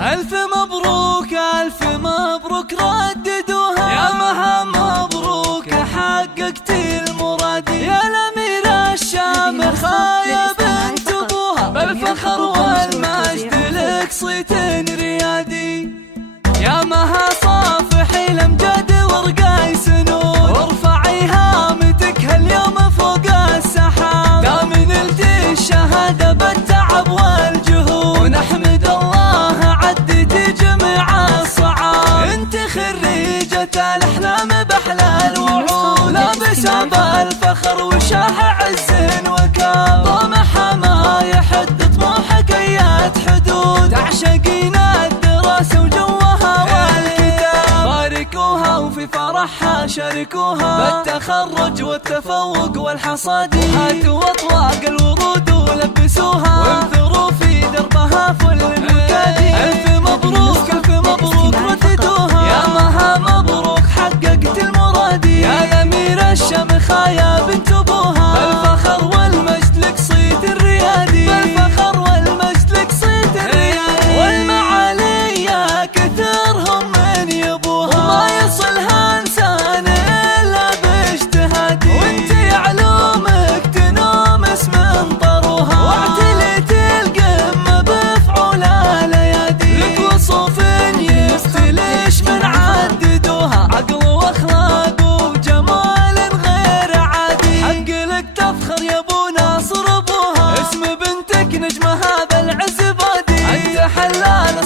ألف مبروك ألف مبروك رددوها، يا مها مبروك حققت المراد، يا الأميرة الشامخة يا بنت أبوها، بالفخر والمجد لك صيت ريادي، يا مها صافحي الأمجاد ورقاي سنود، وارفعي هامتك هاليوم فوق السحاب، دام نلتي الشهادة بالتعب والجهود، ونحمد الله عدتي جميع الصعاب، انت خريجة الأحلام بأحلى الوعود، لابسة بالفخر وشاح عز وكاب، طموحها ما يحد طموحك أيات حدود، تعشقين الدراسة وجوها والكتاب، باركوها وفي فرحها شاركوها، بالتخرج والتفوق والحصاد، هاتوا أطواق الورود ولبسوها، وانثروا في دربها فل المكادي، ألف مبروك ألف مبروك رددوها، يا مها مبروك حققت المراد، يا الأميرة الشامخة يا بنت أبوها، بالفخر والمجد لك صيت الريادي، بالفخر والمجد لك صيت الريادي، والمعالي يا كثرهم من يبوها، وما يصلها إنسان إلا باجتهادي، وانت علومك تنومس من طروها، واعتليت القمة بفعول الأيادي، لك وصوف يفتلش من عددوها، عقل واخلاق وجمال غير عادي، حق لك تفخر يا ابو ناصر ابوها، اسم بنتك نجمها بالعز بادي، انت حلال